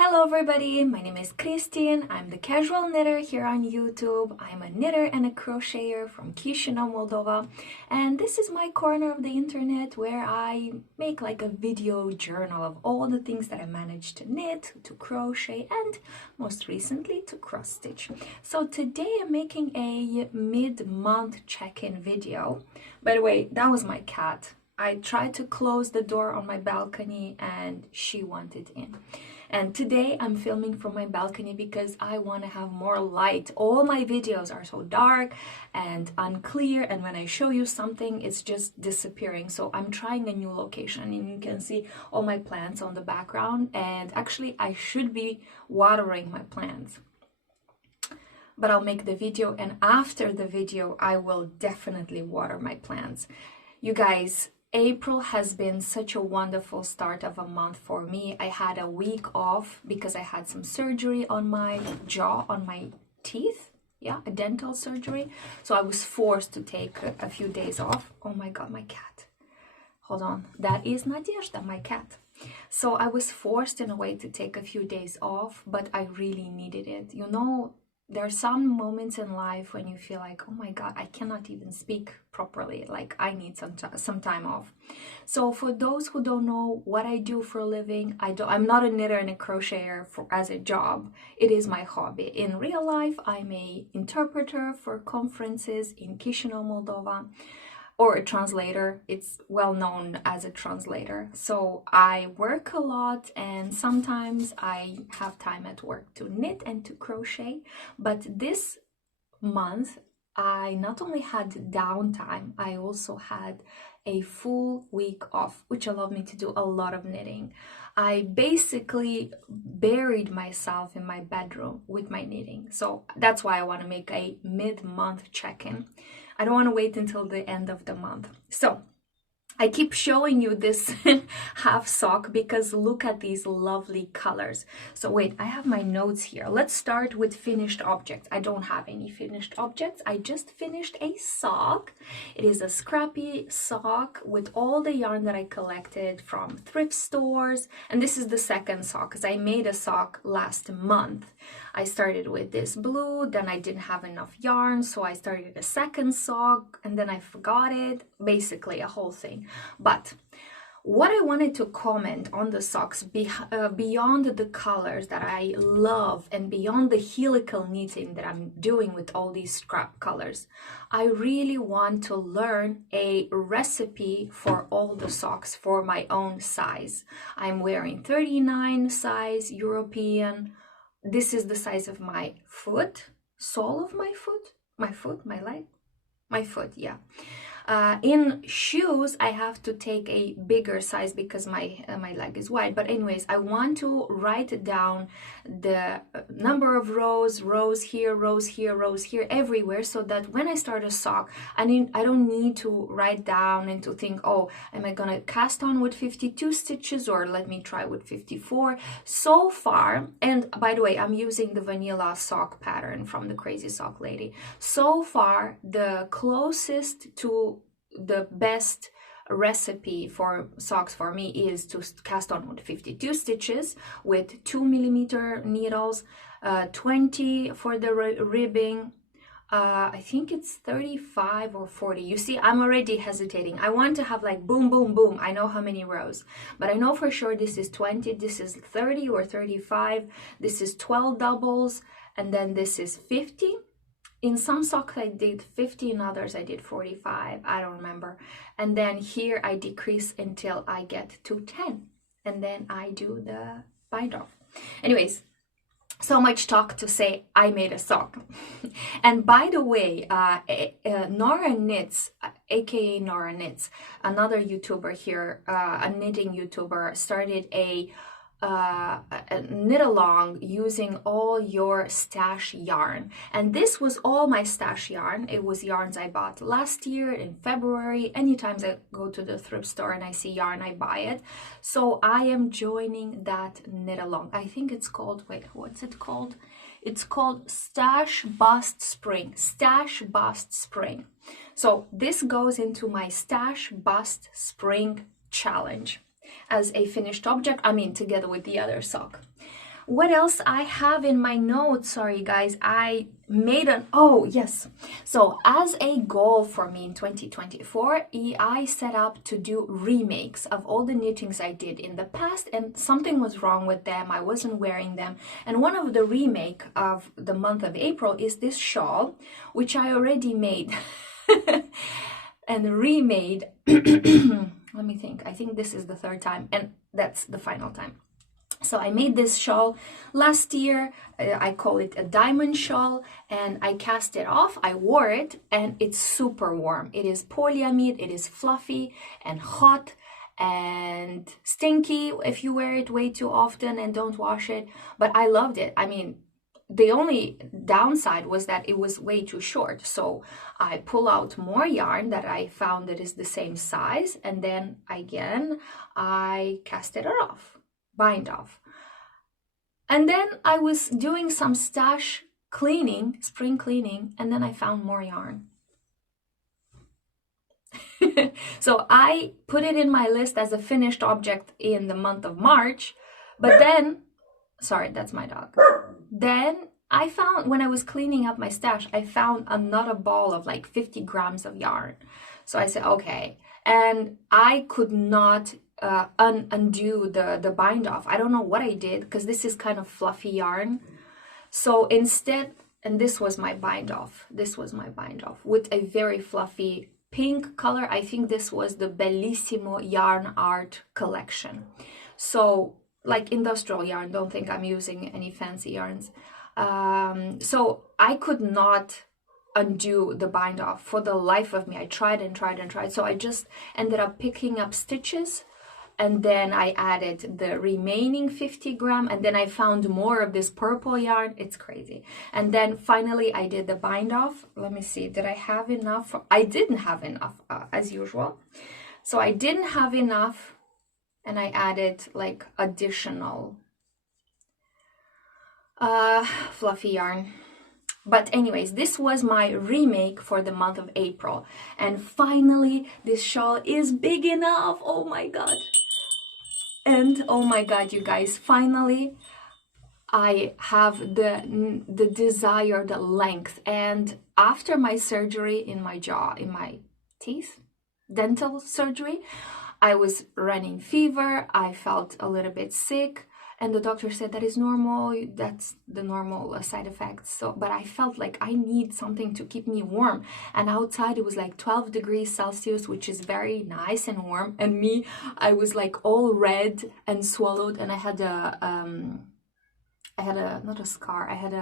Hello everybody, my name is Christine. I'm the casual knitter here on YouTube. I'm a knitter and a crocheter from Chisinau, Moldova, and this is my corner of the internet where I make like a video journal of all the things that I managed to knit, to crochet, and most recently to cross stitch. So today I'm making a mid-month check-in video. By the way, that was my cat. I tried to close the door on my balcony and she wanted in. And today I'm filming from my balcony because I want to have more light. All my videos are so dark and unclear, and when I show you something, it's just disappearing. So I'm trying a new location, and you can see all my plants on the background. And actually, I should be watering my plants. But I'll make the video, and after the video, I will definitely water my plants. You guys, April has been such a wonderful start of a month for me. I had a week off because I had some surgery on my jaw, on my teeth. Yeah, a dental surgery. So I was forced to take a few days off. Oh my God, my cat. Hold on. That is Nadezhda, my cat. So I was forced in a way to take a few days off, but I really needed it. You know, there are some moments in life when you feel like, oh my God, I cannot even speak properly. Like I need some time off. So for those who don't know what I do for a living, I'm not a knitter and a crocheter as a job. It is my hobby. In real life, I'm a interpreter for conferences in Chisinau, Moldova, or a translator. It's well known as a translator. So I work a lot, and sometimes I have time at work to knit and to crochet. But this month, I not only had downtime, I also had a full week off, which allowed me to do a lot of knitting. I basically buried myself in my bedroom with my knitting. So that's why I want to make a mid-month check-in. I don't want to wait until the end of the month. So I keep showing you this half sock because look at these lovely colors. So wait, I have my notes here. Let's start with finished objects. I don't have any finished objects. I just finished a sock. It is a scrappy sock with all the yarn that I collected from thrift stores. And this is the second sock because I made a sock last month. I started with this blue, then I didn't have enough yarn, so I started a second sock, and then I forgot it. Basically a whole thing. But what I wanted to comment on the socks, beyond the colors that I love and beyond the helical knitting that I'm doing with all these scrap colors, I really want to learn a recipe for all the socks for my own size. I'm wearing 39 size European. This is the size of my foot, sole of my foot, my leg, my foot, yeah. In shoes, I have to take a bigger size because my leg is wide. But anyways, I want to write down the number of rows here, rows here, rows here, everywhere, so that when I start a sock, I don't need to write down and to think, oh, am I gonna cast on with 52 stitches or let me try with 54. So far, and by the way, I'm using the vanilla sock pattern from the Crazy Sock Lady. So far, the closest to the best recipe for socks for me is to cast on with 52 stitches with 2mm needles, 20 for the ribbing. I think it's 35 or 40. You see, I'm already hesitating. I want to have like boom, boom, boom. I know how many rows, but I know for sure this is 20, this is 30 or 35, this is 12 doubles, and then this is 50. In some socks I did 50, in others I did 45, I don't remember. And then here I decrease until I get to 10, and then I do the bind off. Anyways, so much talk to say I made a sock. And by the way, Nora Knits, aka Nora Knits, another YouTuber here, a knitting YouTuber, started a knit along using all your stash yarn, and this was all my stash yarn. It was yarns I bought last year in February. Anytime I go to the thrift store and I see yarn, I buy it. So I am joining that knit along. I think it's called, wait, what's it called? It's called StashBustSpring. StashBustSpring. So this goes into my StashBustSpring challenge as a finished object, I mean together with the other sock. What else I have in my notes? Sorry guys, I made an, oh yes. So as a goal for me in 2024, I set up to do remakes of all the knittings I did in the past, and something was wrong with them. I wasn't wearing them. And one of the remake of the month of April is this shawl, which I already made and remade. Let me think. I think this is the third time, and that's the final time. So I made this shawl last year. I call it a diamond shawl, and I cast it off. I wore it, and it's super warm. It is polyamide, it is fluffy and hot and stinky if you wear it way too often and don't wash it. But I loved it. I mean, the only downside was that it was way too short. So I pull out more yarn that I found that is the same size, and then again, I cast it off. Bind off. And then I was doing some stash cleaning, spring cleaning, and then I found more yarn. So I put it in my list as a finished object in the month of March, but then, sorry, that's my dog. Then I found, when I was cleaning up my stash, I found another ball of like 50 grams of yarn. So I said, okay. And I could not undo the bind off. I don't know what I did, because this is kind of fluffy yarn. So instead, and this was my bind off. This was my bind off with a very fluffy pink color. I think this was the Bellissimo Yarn Art collection. So like industrial yarn, don't think I'm using any fancy yarns. So I could not undo the bind off for the life of me. I tried and tried and tried. So I just ended up picking up stitches, and then I added the remaining 50 gram, and then I found more of this purple yarn. It's crazy. And then finally I did the bind off. Let me see, did I have enough? I didn't have enough as usual. So I didn't have enough, and I added like additional fluffy yarn. But anyways, this was my remake for the month of April. And finally, this shawl is big enough. Oh my God. And oh my God, you guys, finally, I have the desired length. And after my surgery in my jaw, in my teeth, dental surgery, I was running fever. I felt a little bit sick. And the doctor said that is normal, that's the normal side effects. So, but I felt like I need something to keep me warm. And outside it was like 12 degrees Celsius, which is very nice and warm. And me, I was like all red and swallowed. And I had not a scar, I had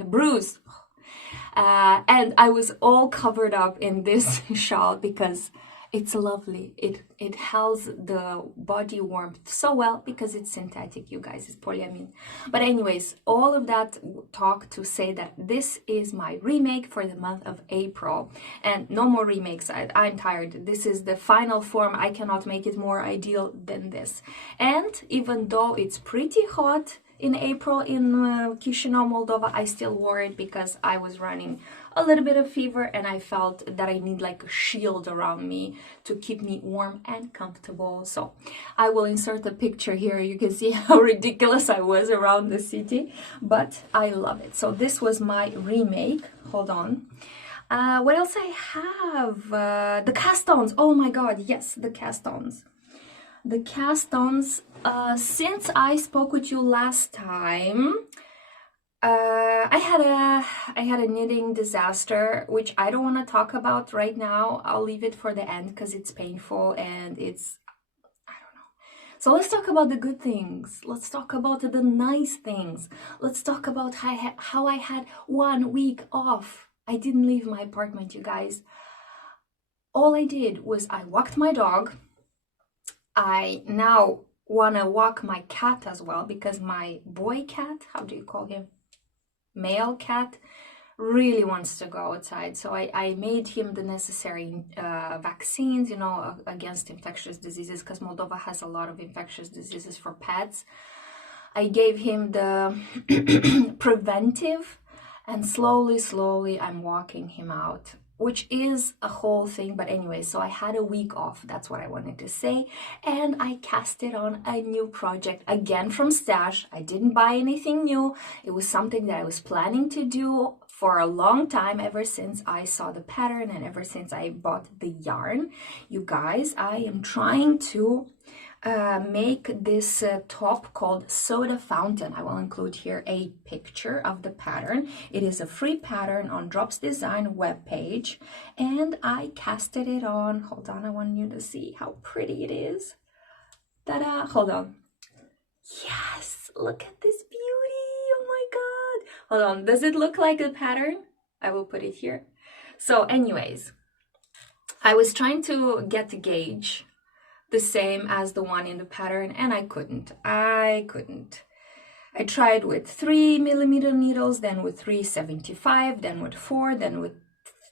a bruise. And I was all covered up in this shawl because it's lovely. It holds the body warmth so well because it's synthetic, you guys, it's polyamide. But anyways, all of that talk to say that this is my remake for the month of April, and no more remakes. I'm tired. This is the final form. I cannot make it more ideal than this. And even though it's pretty hot in April in Chisinau, Moldova, I still wore it because I was running a little bit of fever, and I felt that I need like a shield around me to keep me warm and comfortable. So I will insert a picture here. You can see how ridiculous I was around the city, but I love it. So this was my remake. Hold on. What else I have? The cast-ons. Oh my God, yes, the cast-ons. The cast-ons, since I spoke with you last time, I had a knitting disaster, which I don't want to talk about right now. I'll leave it for the end because it's painful and it's, I don't know. So let's talk about the good things. Let's talk about the nice things. Let's talk about how I had 1 week off. I didn't leave my apartment, you guys. All I did was I walked my dog. I now want to walk my cat as well, because my boy cat, how do you call him? Male cat, really wants to go outside. So I made him the necessary vaccines, you know, against infectious diseases, because Moldova has a lot of infectious diseases for pets. I gave him the preventive, and slowly I'm walking him out. which is a whole thing. But anyway, so I had a week off, that's what I wanted to say, and I casted on a new project again from Stash. I didn't buy anything new. It was something that I was planning to do for a long time, ever since I saw the pattern and ever since I bought the yarn. You guys, I am trying to make this top called Soda Fountain. I will include here a picture of the pattern. It is a free pattern on Drops Design webpage, and I casted it on. Hold on, I want you to see how pretty it is. Ta-da! Hold on. Yes, look at this beauty. Oh my god. Hold on, does it look like a pattern? I will put it here. So anyways, I was trying to get the gauge the same as the one in the pattern, and I couldn't. I tried with 3mm needles, then with 375, then with 4, then with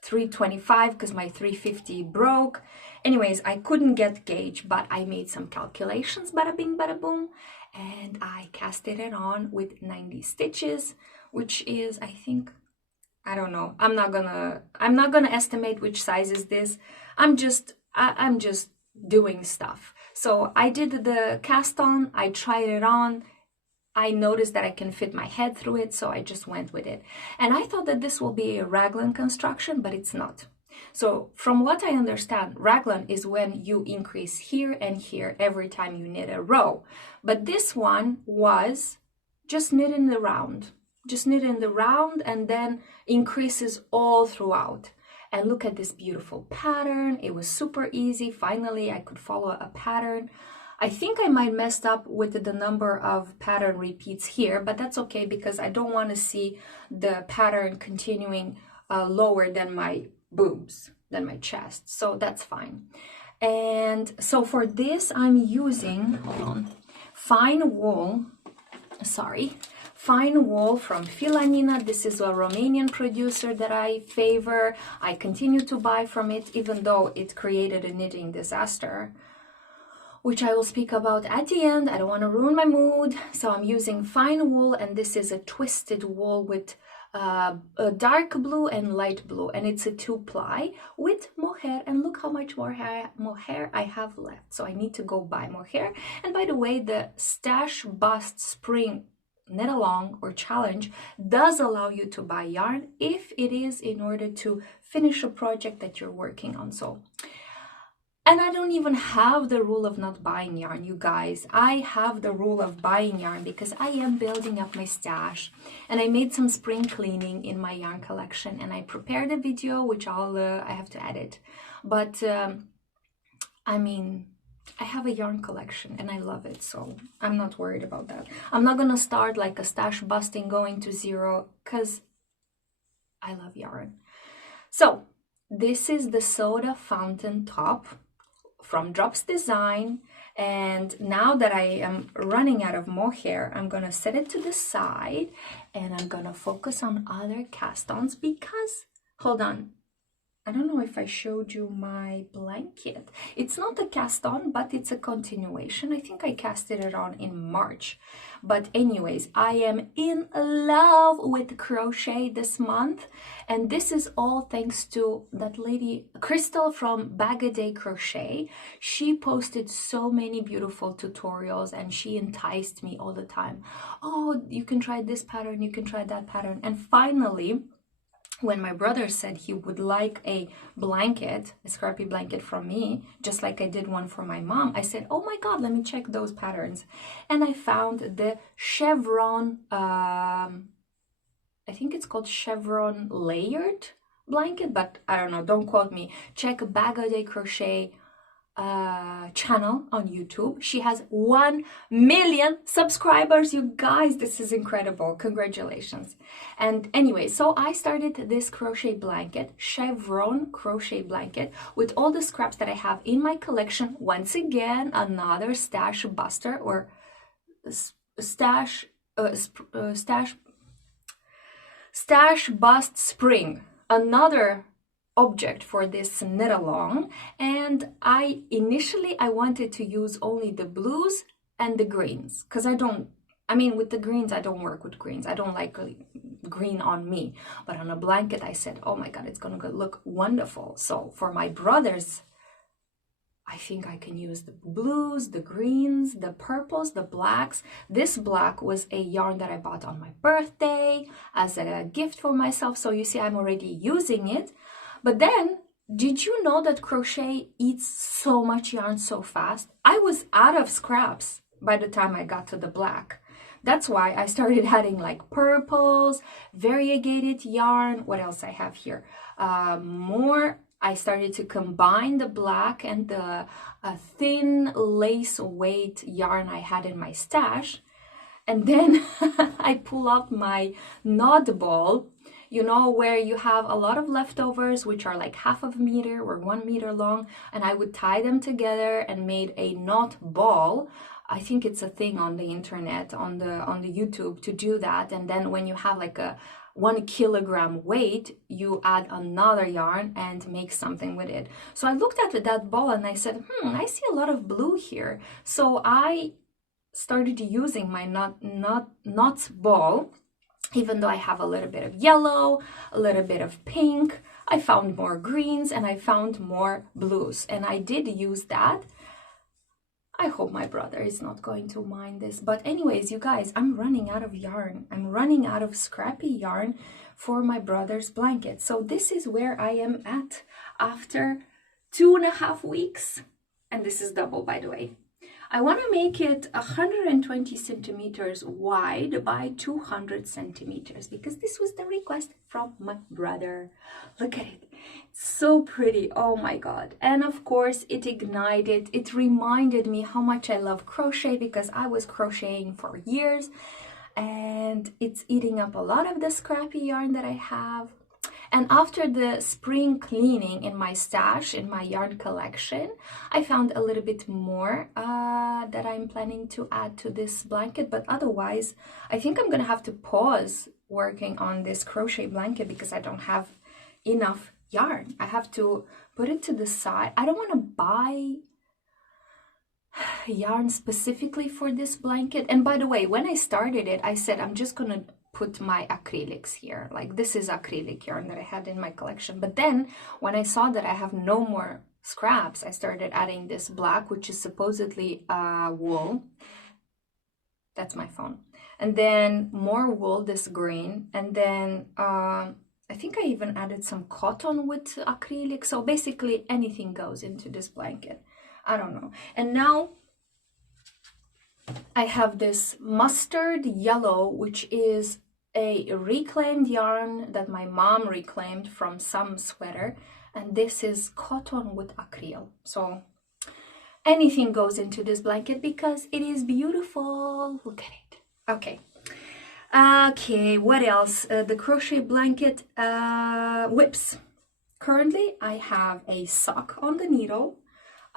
325 because my 350 broke. Anyways, I couldn't get gauge, but I made some calculations, bada bing bada boom, and I casted it on with 90 stitches, which is, I think, I don't know, I'm not gonna estimate which size is this. I'm just doing stuff. So I did the cast on, I tried it on, I noticed that I can fit my head through it, so I just went with it. And I thought that this will be a raglan construction, but it's not. So from what I understand, raglan is when you increase here and here every time you knit a row. But this one was just knit in the round. Just knit in the round and then increases all throughout. And look at this beautiful pattern. It was super easy. Finally, I could follow a pattern. I think I might messed up with the number of pattern repeats here, but that's okay because I don't want to see the pattern continuing lower than my boobs, than my chest. So that's fine. And so for this, I'm using, hold on, fine wool from Filanina. This is a Romanian producer that I favor. I continue to buy from it, even though it created a knitting disaster, which I will speak about at the end. I don't want to ruin my mood. So I'm using fine wool, and this is a twisted wool with a dark blue and light blue, and it's a 2-ply with mohair. And look how much mohair I have left. So I need to go buy mohair. And by the way, the StashBustSpring knit along or challenge does allow you to buy yarn if it is in order to finish a project that you're working on. So, and I don't even have the rule of not buying yarn, you guys. I have the rule of buying yarn because I am building up my stash, and I made some spring cleaning in my yarn collection, and I prepared a video which I have to edit. But I mean, I have a yarn collection and I love it, so I'm not worried about that. I'm not gonna start like a stash busting going to zero because I love yarn. So this is the Soda Fountain top from Drops Design, and now that I am running out of mohair, I'm gonna set it to the side and I'm gonna focus on other cast-ons because, hold on, I don't know if I showed you my blanket. It's not a cast on, but it's a continuation. I think I casted it on in March. But anyways, I am in love with crochet this month. And this is all thanks to that lady, Crystal from Bag A Day Crochet. She posted so many beautiful tutorials and she enticed me all the time. Oh, you can try this pattern, you can try that pattern. And finally, when my brother said he would like a blanket, a scrappy blanket from me, just like I did one for my mom, I said, oh my god, let me check those patterns. And I found the Chevron, I think it's called Chevron layered blanket, but I don't know, don't quote me. Check Bag A Day Crochet channel on YouTube. She has 1 million subscribers, you guys. This is incredible. Congratulations. And anyway, so I started this crochet blanket, Chevron crochet blanket, with all the scraps that I have in my collection. Once again, another stash buster or stash bust spring, another object for this knit along. And I initially wanted to use only the blues and the greens because I don't I mean, with the greens, I don't work with greens. I don't like green on me. But on a blanket, I said, oh my God, it's going to look wonderful. So for my brothers, I think I can use the blues, the greens, the purples, the blacks. This black was a yarn that I bought on my birthday as a gift for myself. So you see, I'm already using it. But then, did you know that crochet eats so much yarn so fast? I was out of scraps by the time I got to the black. That's why I started adding like purples, variegated yarn. What else I have here? I started to combine the black and the thin lace weight yarn I had in my stash. And then I pull out my knot ball, you know, where you have a lot of leftovers, which are like half of a meter or 1 meter long. And I would tie them together and made a knot ball. I think it's a thing on the internet, on the YouTube to do that. And then when you have like a 1 kilogram weight, you add another yarn and make something with it. So I looked at that ball and I said, I see a lot of blue here. So I started using my knots ball, even though I have a little bit of yellow, a little bit of pink. I found more greens and I found more blues, and I did use that. I hope my brother is not going to mind this. But anyways, you guys, I'm running out of yarn. I'm running out of scrappy yarn for my brother's blanket. So this is where I am at after 2.5 weeks. And this is double, by the way. I want to make it 120 centimeters wide by 200 centimeters because this was the request from my brother. Look at it. It's so pretty. Oh my God. And of course, it ignited. It reminded me how much I love crochet because I was crocheting for years and it's eating up a lot of the scrappy yarn that I have. And after the spring cleaning in my stash, in my yarn collection, I found a little bit more that I'm planning to add to this blanket. But otherwise, I think I'm going to have to pause working on this crochet blanket because I don't have enough yarn. I have to put it to the side. I don't want to buy yarn specifically for this blanket. And by the way, when I started it, I said I'm just going to put my acrylics here. Like this is acrylic yarn that I had in my collection. But then when I saw that I have no more scraps, I started adding this black, which is supposedly wool. That's my phone. And then more wool, this green. And then I think I even added some cotton with acrylic. So basically anything goes into this blanket. I don't know. And now I have this mustard yellow, which is a reclaimed yarn that my mom reclaimed from some sweater, and this is cotton with acrylic. So anything goes into this blanket because it is beautiful. Look at it. Okay, what else? The crochet blanket whips. Currently I have a sock on the needle.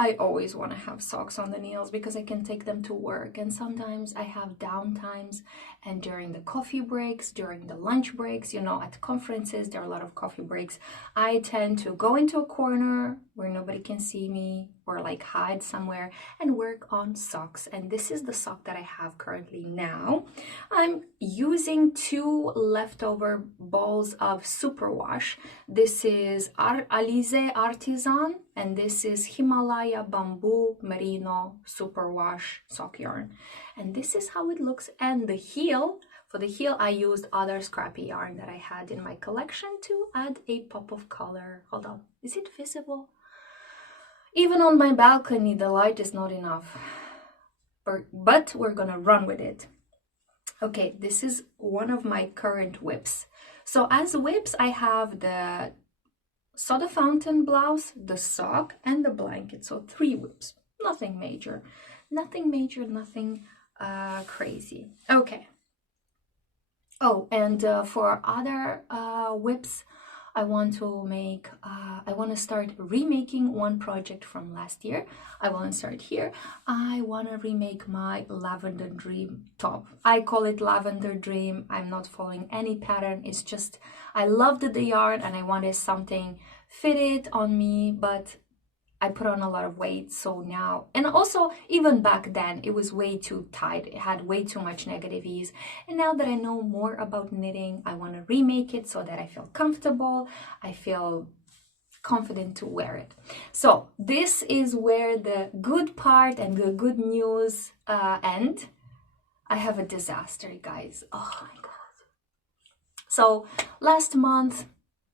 I always want to have socks on the needles because I can take them to work, and sometimes I have downtimes, and during the coffee breaks, during the lunch breaks, you know, at conferences there are a lot of coffee breaks. I tend to go into a corner where nobody can see me or like hide somewhere and work on socks, and this is the sock that I have currently now. I'm using 2 leftover balls of superwash. This is Alize Artisan and this is Himalaya Bamboo Merino Superwash sock yarn, and this is how it looks. And the heel, for the heel I used other scrappy yarn that I had in my collection to add a pop of color. Hold on, is it visible? Even on my balcony the light is not enough, but we're gonna run with it. Okay, this is one of my current whips. So as whips I have the soda fountain blouse, the sock, and the blanket. So 3 whips. Nothing major, nothing crazy. Okay. Oh, and for other whips, I want to start remaking one project from last year. I want to start here. I want to remake my Lavender Dream top. I call it Lavender Dream. I'm not following any pattern. It's just, I loved the yarn and I wanted something fitted on me, but I put on a lot of weight, so now, and also even back then, it was way too tight. It had way too much negative ease. And now that I know more about knitting, I want to remake it so that I feel comfortable. I feel confident to wear it. So this is where the good part and the good news end. I have a disaster, guys. Oh my God. So last month,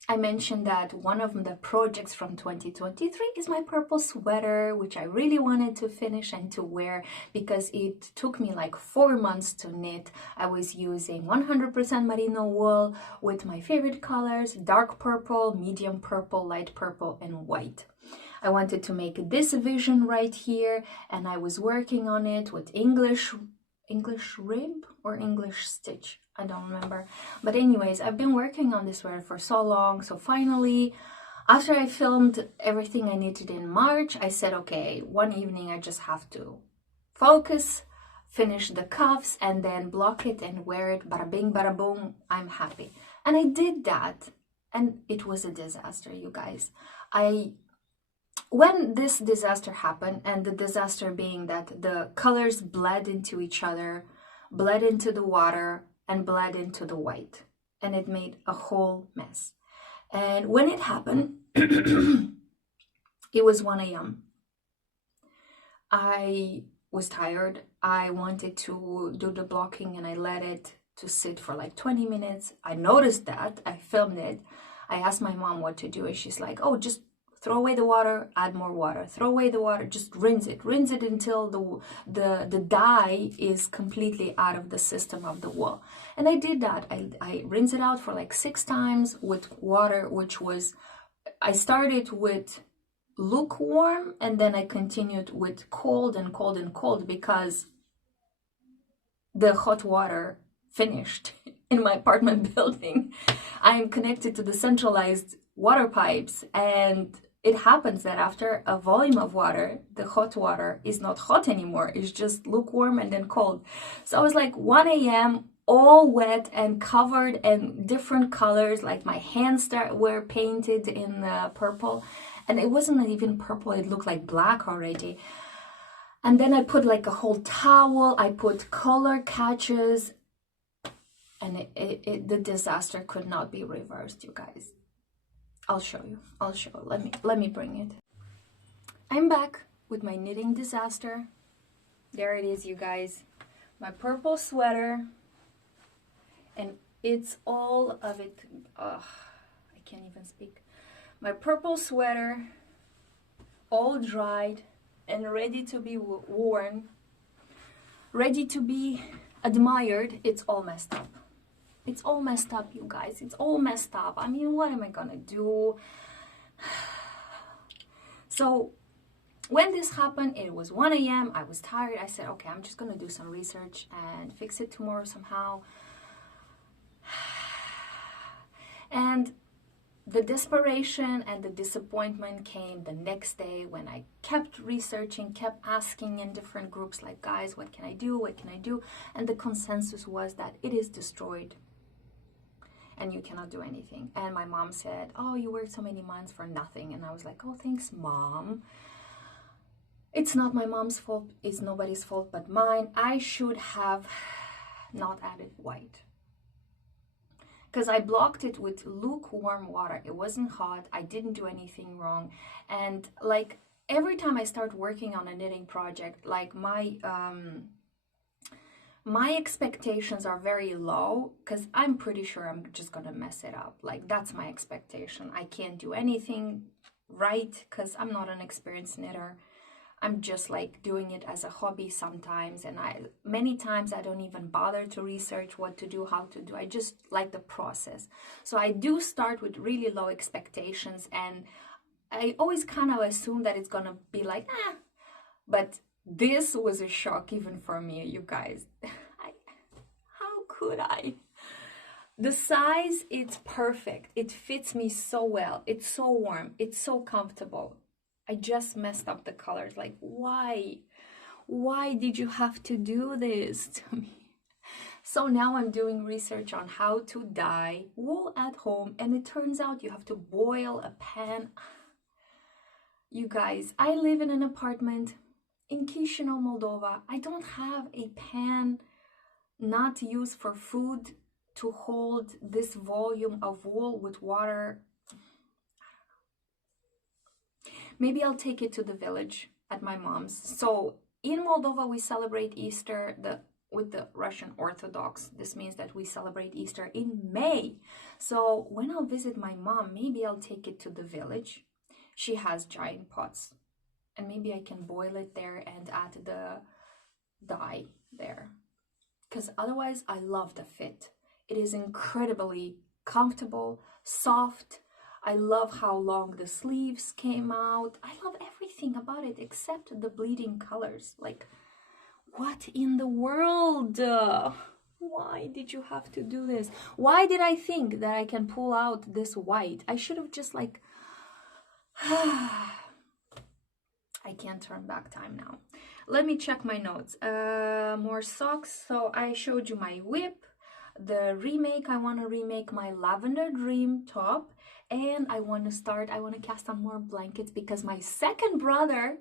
I mentioned that one of the projects from 2023 is my purple sweater, which I really wanted to finish and to wear because it took me like 4 months to knit. I was using 100% merino wool with my favorite colors, dark purple, medium purple, light purple, and white. I wanted to make this vision right here, and I was working on it with English rib or English stitch. I don't remember. But anyways, I've been working on this sweater for so long. So finally, after I filmed everything I needed in March, I said, okay, one evening I just have to focus, finish the cuffs, and then block it and wear it. Bada bing, bada boom, I'm happy. And I did that. And it was a disaster, you guys. When this disaster happened, and the disaster being that the colors bled into each other, bled into the water, and bled into the white, and it made a whole mess. And when it happened, it was 1 a.m. I was tired. I wanted to do the blocking, and I let it to sit for like 20 minutes. I noticed that. I filmed it. I asked my mom what to do, and she's like, oh, just throw away the water, add more water, throw away the water, just rinse it until the dye is completely out of the system of the wool. And I did that. I rinsed it out for like 6 times with water, which was, I started with lukewarm and then I continued with cold and cold and cold because the hot water finished in my apartment building. I am connected to the centralized water pipes, and it happens that after a volume of water, the hot water is not hot anymore. It's just lukewarm and then cold. So I was like 1 a.m., all wet and covered in different colors. Like my hands were painted in purple. And it wasn't even purple. It looked like black already. And then I put like a whole towel. I put color catches. And the disaster could not be reversed, you guys. I'll show you. Let me bring it. I'm back with my knitting disaster. There it is, you guys. My purple sweater. And it's all of it. I can't even speak. My purple sweater, all dried and ready to be worn, ready to be admired. It's all messed up. It's all messed up, you guys. It's all messed up. I mean, what am I gonna do? So when this happened, it was 1 a.m. I was tired. I said, okay, I'm just gonna do some research and fix it tomorrow somehow. And the desperation and the disappointment came the next day when I kept researching, kept asking in different groups, like, guys, what can I do? What can I do? And the consensus was that it is destroyed and you cannot do anything. And my mom said, oh, you worked so many months for nothing. And I was like, oh, thanks, Mom. It's not my mom's fault. It's nobody's fault but mine. I should have not added white, because I blocked it with lukewarm water. It wasn't hot. I didn't do anything wrong. And like every time I start working on a knitting project, like my expectations are very low, because I'm pretty sure I'm just gonna mess it up. Like, that's my expectation. I can't do anything right because I'm not an experienced knitter. I'm just like doing it as a hobby sometimes, and many times I don't even bother to research what to do, how to do. I just like the process. So I do start with really low expectations, and I always kind of assume that it's gonna be like, but this was a shock even for me, you guys. How could I? The size, it's perfect. It fits me so well. It's so warm. It's so comfortable. I just messed up the colors. Like, why? Why did you have to do this to me? So now I'm doing research on how to dye wool at home, and it turns out you have to boil a pan. You guys, I live in an apartment in Chisinau, Moldova. I don't have a pan not used for food to hold this volume of wool with water. Maybe I'll take it to the village at my mom's. So in Moldova, we celebrate Easter with the Russian Orthodox. This means that we celebrate Easter in May. So when I'll visit my mom, maybe I'll take it to the village. She has giant pots, and maybe I can boil it there and add the dye there. Because otherwise, I love the fit. It is incredibly comfortable, soft. I love how long the sleeves came out. I love everything about it except the bleeding colors. Like, what in the world? Why did you have to do this? Why did I think that I can pull out this white? I should have just like... I can't turn back time now. Let me check my notes. More socks. So I showed you my WIP, the remake. I want to remake my Lavender Dream top, and I want to cast on more blankets because my second brother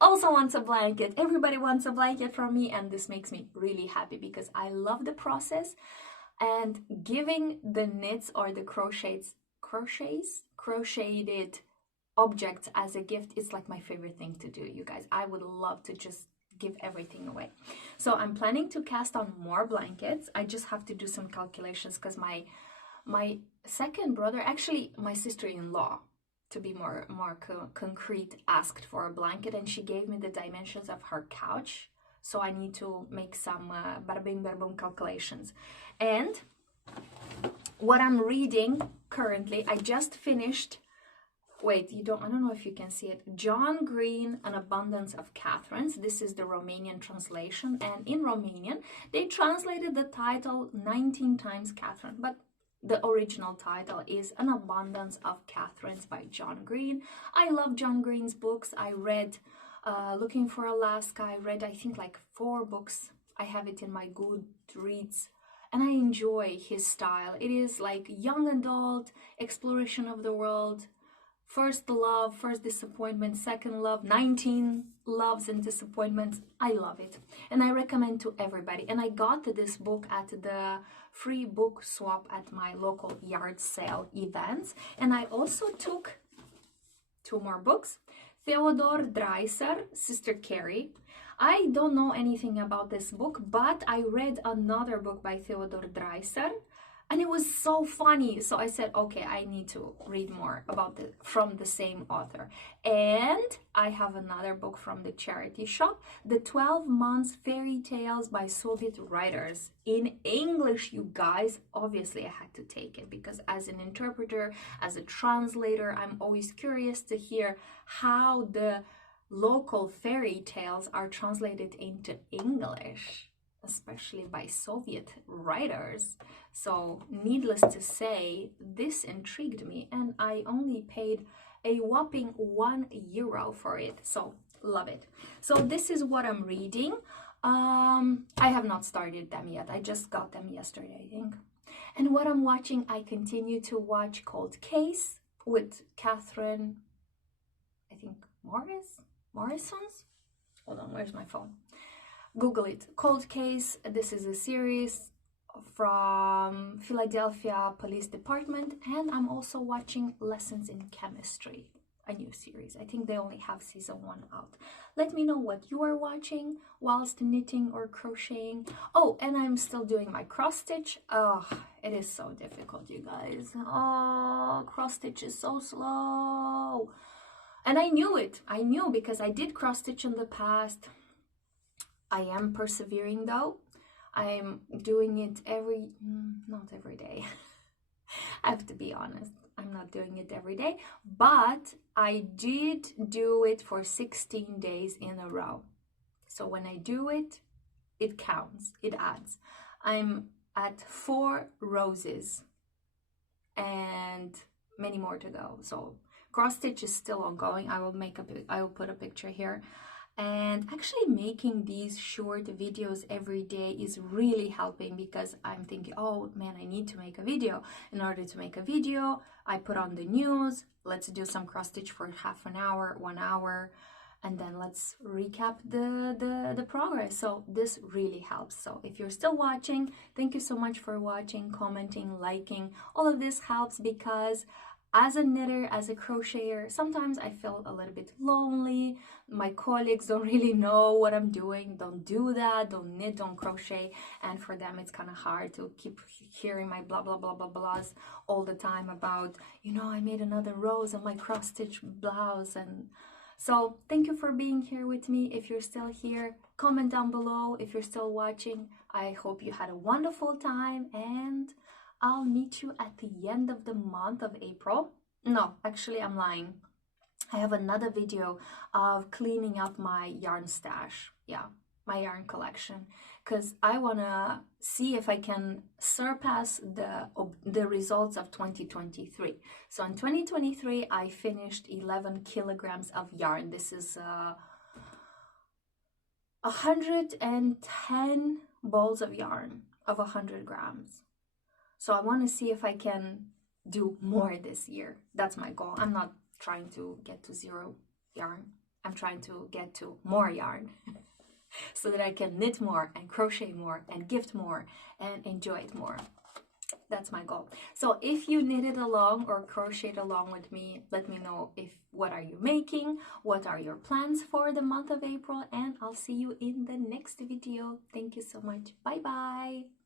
also wants a blanket. Everybody wants a blanket from me, and this makes me really happy because I love the process, and giving the knits or the crocheted objects as a gift is like my favorite thing to do, you guys. I would love to just give everything away. So I'm planning to cast on more blankets. I just have to do some calculations because my second brother, actually my sister-in-law, to be more concrete, asked for a blanket, and she gave me the dimensions of her couch. So I need to make some bada bing bada boom calculations. And what I'm reading currently, I just finished. Wait, I don't know if you can see it. John Green, An Abundance of Catherines. This is the Romanian translation. And in Romanian, they translated the title 19 times Catherine. But the original title is An Abundance of Catherines by John Green. I love John Green's books. I read Looking for Alaska. I read, I think, like 4 books. I have it in my Goodreads. And I enjoy his style. It is like young adult, exploration of the world. First love, first disappointment, second love, 19 loves and disappointments. I love it. And I recommend to everybody. And I got this book at the free book swap at my local yard sale events. And I also took 2 more books. Theodore Dreiser, Sister Carrie. I don't know anything about this book, but I read another book by Theodore Dreiser. And it was so funny. So I said, okay, I need to read more about from the same author. And I have another book from the charity shop, The 12 Months Fairy Tales by Soviet Writers. In English, you guys. Obviously, I had to take it because as an interpreter, as a translator, I'm always curious to hear how the local fairy tales are translated into English, especially by Soviet writers. So needless to say, this intrigued me, and I only paid a whopping €1 for it. So love it. So this is what I'm reading. I have not started them yet. I just got them yesterday, I think. And what I'm watching, I continue to watch Cold Case with Catherine, I think Morrison's? Hold on, where's my phone? Google it. Cold Case. This is a series from Philadelphia Police Department, and I'm also watching Lessons in Chemistry, a new series. I think they only have season 1 out. Let me know what you are watching whilst knitting or crocheting. Oh, and I'm still doing my cross stitch. Oh, it is so difficult, you guys. Oh, cross stitch is so slow. And I knew it. I knew because I did cross stitch in the past. I am persevering though. I'm doing it not every day. I have to be honest. I'm not doing it every day, but I did do it for 16 days in a row. So when I do it, it counts, it adds. I'm at 4 roses and many more to go. So cross stitch is still ongoing. I will put a picture here. And actually making these short videos every day is really helping, because I'm thinking, oh man, I need to make a video. In order to make a video, I put on the news, let's do some cross stitch for half an hour, 1 hour, and then let's recap the progress. So this really helps. So if you're still watching, thank you so much for watching, commenting, liking. All of this helps, because as a knitter, as a crocheter, sometimes I feel a little bit lonely. My colleagues don't really know what I'm doing. Don't do that, don't knit, don't crochet. And for them, it's kind of hard to keep hearing my blah, blah, blah, blah, blahs all the time about, you know, I made another rose on my cross stitch blouse. And so thank you for being here with me. If you're still here, comment down below. If you're still watching, I hope you had a wonderful time, and I'll meet you at the end of the month of April. No, actually, I'm lying. I have another video of cleaning up my yarn stash. Yeah, my yarn collection, because I want to see if I can surpass the results of 2023. So in 2023, I finished 11 kilograms of yarn. This is 110 balls of yarn of 100 grams. So I want to see if I can do more this year. That's my goal. I'm not trying to get to 0 yarn. I'm trying to get to more yarn so that I can knit more and crochet more and gift more and enjoy it more. That's my goal. So if you knitted along or crocheted along with me, let me know what are you making, what are your plans for the month of April, and I'll see you in the next video. Thank you so much. Bye bye.